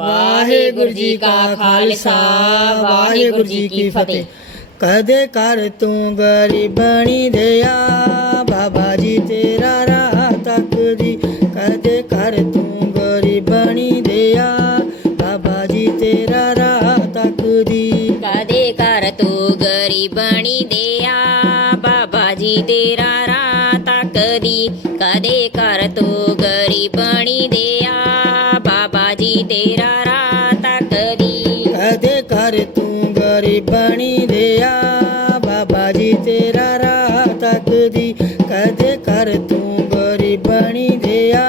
ਵਾਹਿਗੁਰੂ ਜੀ ਕਾ ਖਾਲਸਾ ਵਾਹਿਗੁਰੂ ਜੀ ਕੀ ਫਤਿਹ ਕਦੇ ਕਰ ਤੂੰ ਗਰੀਬਣੀ ਦਿਆ ਬਾਬਾ ਜੀ ਤੇਰਾ ਰਾਹ ਤੱਕਦੀ ਕਦੇ ਕਰ ਤੂੰ ਗਰੀਬਣੀ ਦਿਆ ਬਾਬਾ ਜੀ ਤੇਰਾ ਰਾਹ ਤੱਕਦੀ ਕਦੇ ਕਰ ਤੂੰ ਗਰੀਬਣੀ ਦਿਆ ਬਾਬਾ ਜੀ ਤੇਰਾ ਰਾਹ ਤੱਕਦੀ ਕਦੇ ਕਰ ਤੂੰ ਗਰੀਬਣੀ ਦਿਆ ਬਾਬਾ ਜੀ ਤੇਰਾ ਰਾਹ ਤੱਕਦੀ ਕਦੇ ਕਰ ਤੂੰ ਗਰੀਬਣੀ ਦਿਆ ਬਾਬਾ ਜੀ ਤੇਰਾ ਰਾਹ ਤੱਕਦੀ ਕਦੇ ਕਰ ਤੂੰ ਗਰੀਬਣੀ ਦਿਆ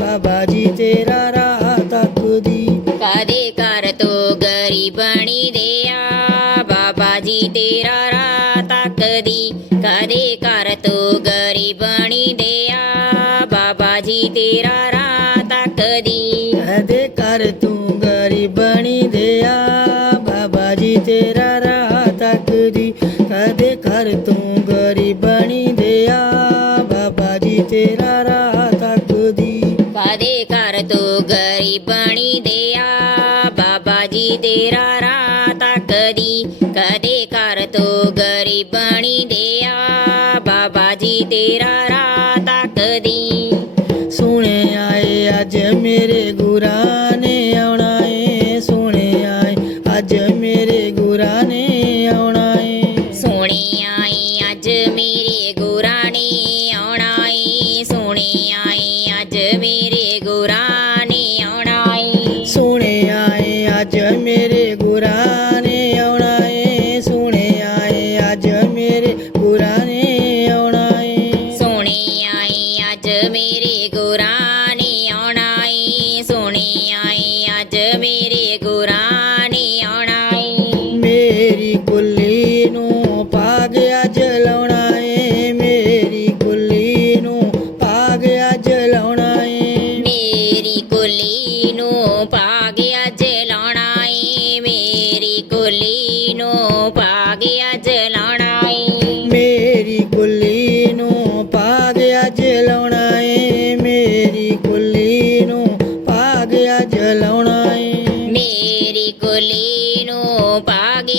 ਬਾਬਾ ਜੀ ਤੇਰਾ ਰਾਹ ਤੱਕਦੀ ਕਦੇ ਕਰ ਤੂੰ ਗਰੀਬਣੀ ਦਿਆ ਬਾਬਾ ਜੀ ਤੇਰਾ ਰਾਹ ਤੱਕਦੀ ਕਦੇ ਕਰ ਤੂੰ ਗਰੀਬਣੀ ਦਿਆ ਬਾਬਾ ਜੀ ਤੇਰਾ ਰਾਹ ਤੱਕਦੀ ਕਦੇ ਕਰ ਤੂੰ ਗਰੀਬਣੀ ਦਿਆ ਬਾਬਾ ਜੀ ਤੇਰਾ ਰਾਹ ਤੱਕਦੀ ਕਦੇ ਕਰ ਤੂੰ ਗਰੀਬਣੀ ਦਿਆ ਬਾਬਾ ਜੀ ਤੇਰਾ ਰਾਹ ਤੱਕਦੀ ਕਦੇ ਕਰ ਤੂੰ ਗਰੀਬਣੀ ਦਿਆ ਬਾਬਾ ਜੀ ਤੇਰਾ ਰਾਹ ਤੱਕਦੀ ਕਦੇ ਕਰ ਤੂੰ ਗਰੀਬਣੀ ਦਿਆ ਬਾਬਾ ਜੀ ਤੇਰਾ ਰਾਹ ਤੱਕਦੀ ਸੁਣੇ ਅੱਜ ਮੇਰੇ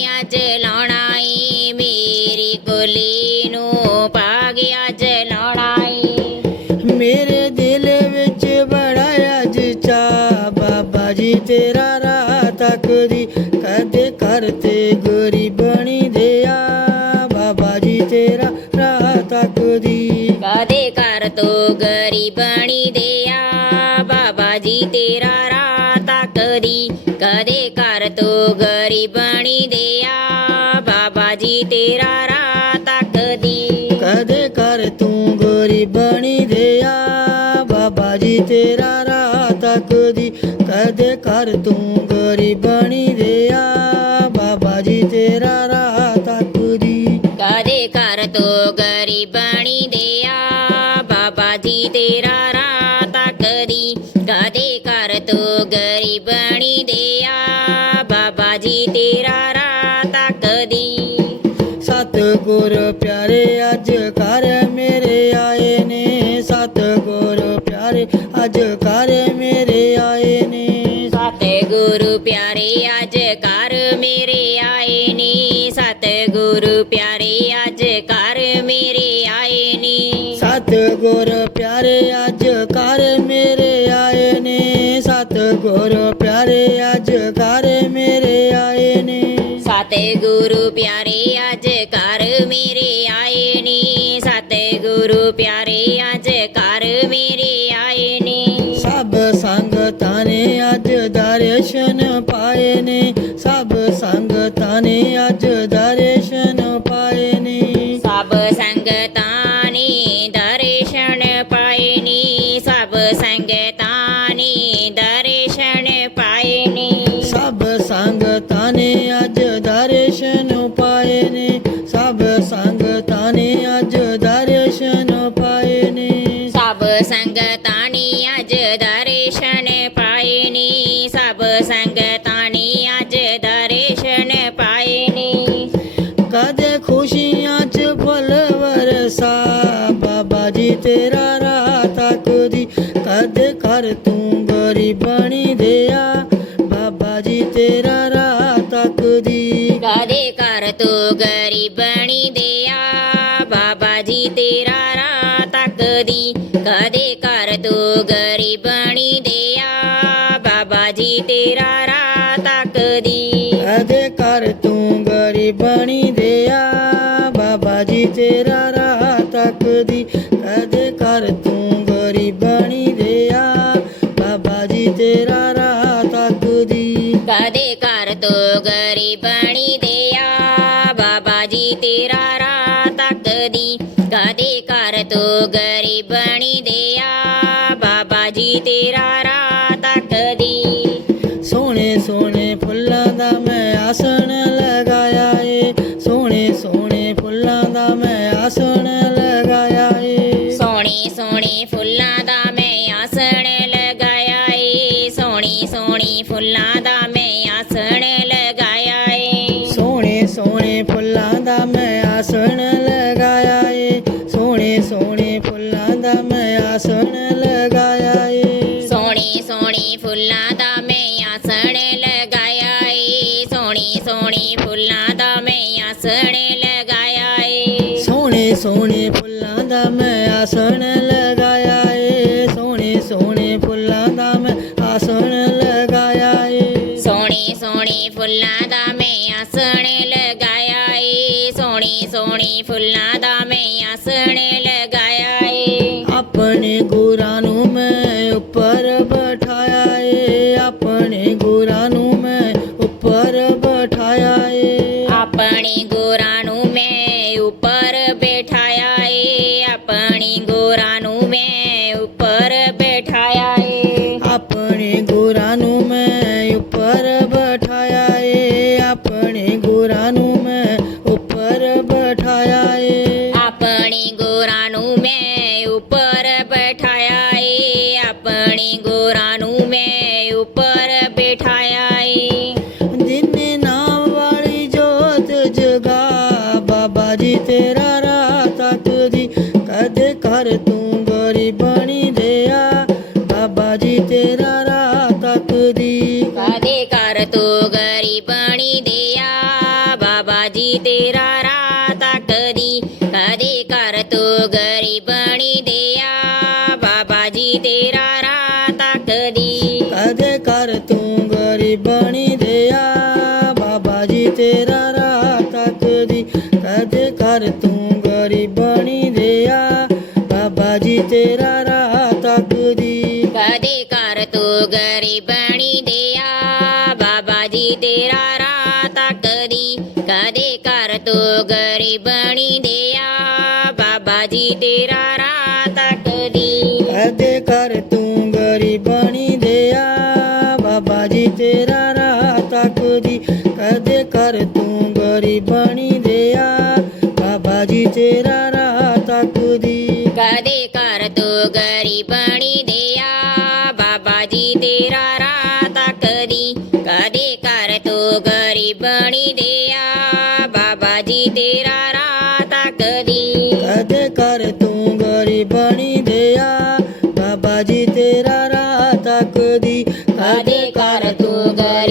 ਪਾ ਗਿਆ ਜਲਾਉਣਾ ਏ ਮੇਰੀ ਕੁਲੀ ਨੂੰ ਪਾ ਗਿਆ ਜਲਾਉਣਾ ਏ ਮੇਰੇ ਦਿਲ ਵਿੱਚ ਬੜਾ ਅੱਜ ਚਾ ਬਾਬਾ ਜੀ ਤੇਰਾ ਰਾਹ ਤੱਕਦੀ ਕਦੇ ਕਰਤੇ ਗਰੀਬਣੀ ਦਿਆ। ਬਾਬਾ ਜੀ ਤੇਰਾ ਰਾਹ ਤੱਕਦੀ ਕਦੇ ਕਰ ਤੋ ਗਰੀਬਣੀ ਦਿਆ? ਬਾਬਾ ਜੀ ਤੇਰਾ ਰਾਹ ਤੱਕਦੀ ਕਦੇ ਕਰ ਤੋ ਗਰੀਬਣੀ ਦਿਆ ਜੀ ਤੇਰਾ ਰਾਹ ਤੱਕਦੀ। ਕਦੇ ਕਰ ਤੂੰ ਗਰੀਬਣੀ ਦਿਆ ਬਾਬਾ ਜੀ ਤੇਰਾ ਰਾਹ ਤੱਕਦੀ। ਕਦੇ ਕਰ ਤੂੰ ਗਰੀਬਣੀ ਦਿਆ ਬਾਬਾ ਜੀ ਤੇਰਾ ਰਾਹ ਤੱਕਦੀ। ਕਦੇ ਕਰ ਤੋ ਗਰੀਬਣੀ ਦਿਆ ਬਾਬਾ ਜੀ ਤੇਰਾ ਰਾਹ ਤੱਕਦੀ। ਕਦੇ ਕਰ ਤੋ ਗਰੀਬਣੀ ਦਿਆ ਅੱਜ ਕਰ ਮੇਰੇ ਆਏ ਨੇ। ਸਤਿਗੁਰੂ ਪਿਆਰੇ ਅੱਜ ਕਰ ਮੇਰੇ ਆਏ ਨੇ। ਸਤਿਗੁਰੂ ਪਿਆਰੇ ਅੱਜ ਕਰ ਮੇਰੇ ਆਏ ਨੇ। ਸਤਿਗੁਰ ਪਿਆਰੇ ਅੱਜ ਕਰ ਮੇਰੇ ਆਏ ਨੇ। ਸਤਿਗੁਰ ਪਿਆਰੇ ਅੱਜ ਕਰ ਮੇਰੇ ਆਏ ਨੇ। ਸਤਿਗੁਰੂ ਪਿਆਰੇ ਅੱਜ ਕਰ ਮੇਰੇ ਪਾਏ ਨੇ ਸਭ ਸੰਗਤਾਂ ਨੇ ਅੱਜ ਦਰਸ਼ਨ ਪਾਏ ਨੇ। ਸਭ ਸੰਗਤਾਂ ਤੇਰਾ ਰਾਹ ਤੱਕ ਦੀ ਕਦ ਕਰ ਤੂੰ ਗਰੀਬਾਣੀ ਦਿਆ। ਬਾਬਾ ਜੀ ਤੇਰਾ ਰਾਹ ਤੱਕ ਦੀ ਕਦ ਕਰ ਤੂੰ ਗਰੀਬਾਣੀ ਦਿਆ। ਬਾਬਾ ਜੀ ਤੇਰਾ ਰਾਹ ਤੱਕ ਦੀ ਕਦ ਕਰ ਤੂੰ ਗਰੀਬਾਣੀ ਤੱਕਦੀ ਕਦੇ ਕਰ ਤੂੰ ਗਰੀਬਣੀ ਦਿਆ। ਬਾਬਾ ਜੀ ਤੇਰਾ ਰਾਹ ਤੱਕਦੀ ਕਦੇ ਕਰ ਤੂੰ ਗਰੀਬਣੀ ਦਿਆ। ਬਾਬਾ ਜੀ ਤੇਰਾ ਰਾਹ ਤੱਕਦੀ ਕਦੇ ਕਰ ਤੂੰ ਗਰੀਬਣੀ ਦਿਆ। ਬਾਬਾ ਜੀ ਤੇਰਾ ਆਸਣ ਲਗਾਇਆ ਏ ਸੋਹਣੇ ਸੋਹਣੇ ਫੁੱਲਾਂ ਦਾ ਮੈਂ ਆਸਣ ਲਗਾਇਆ ਏ ਸੋਹਣੇ ਸੋਹਣੇ ਫੁੱਲਾਂ ਦਾ ਮੈਂ ਆਸਣ ਲਗਾਇਆ ਏ ਸੋਹਣੇ ਸੋਹਣੇ ਫੁੱਲਾਂ ਦਾ ਮੈਂ ਆਸਣ ਲਗਾਇਆ ਏ ਸੋਹਣੇ ਸੋਹਣੇ ਫੁੱਲਾਂ ਦਾ ਮੈਂ ਆਸਣ ਲਗਾਇਆ ਏ ਸੋਹਣੇ ਸੋਹਣੇ ਫੁੱਲਾਂ ਦਾ ਮੈਂ ਆਸਣ ਲਗਾਇਆ ਏ ਸੋਹਣੇ ਸੋਹਣੇ ਫੁੱਲਾਂ ਦਾ ਮੈਂ ਆਸਣ ਆਪਣੇ ਗੁਰਾਂ ਨੂੰ ਮੈਂ ਉੱਪਰ ਬਿਠਾਇਆ ਏ। ਆਪਣੇ ਗੋਰਾਂ ਤੇਰਾ ਰਾਹ ਤੱਕਦੀ ਕਦੇ ਕਰ ਤੂੰ ਗਰੀਬਣੀ ਦਿਆ। ਬਾਬਾ ਜੀ, ਤੇਰਾ ਰਾਹ ਤੱਕਦੀ ਕਦੇ ਕਰ ਤੂੰ ਗਰੀਬਣੀ ਦਿਆ। ਬਾਬਾ ਜੀ, ਤੇਰਾ ਰਾਹ ਤੱਕਦੀ ਕਦੇ ਕਰ ਤੂੰ ਗਰੀਬਣੀ ਦਿਆ। ਬਾਬਾ ਜੀ, ਤੇਰਾ ਰਾਹ ਤੱਕਦੀ ਕਦੇ ਕਰ ਤੂੰ ਗਰੀਬਣੀ ਦਿਆ। ਬਾਬਾ ਜੀ, ਤੇਰਾ ਕਰ ਤੂੰ ਗਰੀਬਣੀ ਦਿਆ ਬਾਬਾ ਜੀ ਤੇਰਾ ਰਾਹ ਤੱਕਦੀ ਕਦੇ ਕਰ ਤੂੰ ਗਰੀਬਣੀ ਦਿਆ ਬਾਬਾ ਜੀ ਤੇਰਾ ਰਾਹ ਤੱਕਦੀ ਕਦੇ ਕਰ ਤੂੰ ਗਰੀਬਣੀ ਦਿਆ ਬਾਬਾ ਜੀ ਤੇਰਾ ਰਾਹ ਤੱਕਦੀ ਕਦੇ ਕਰ ਤੂੰ ਗਰੀਬਣੀ ਦਿਆ ਬਾਬਾ ਜੀ ਤੇਰਾ ਰਾਹ ਤੱਕਦੀ ਕਦੇ ਕਰ ਤੂੰ ਗਰੀਬਣੀ ਦਿਆ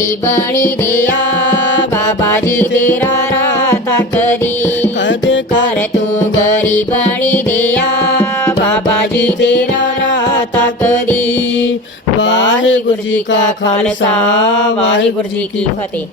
हरी बणी दिया? बाबाजी तेरा राता करी कद कर तू गरी बणी दिया? बाबाजी तेरा राता करी वाहिगुरु जी का खालसा? वाहिगुरु जी की फतेह.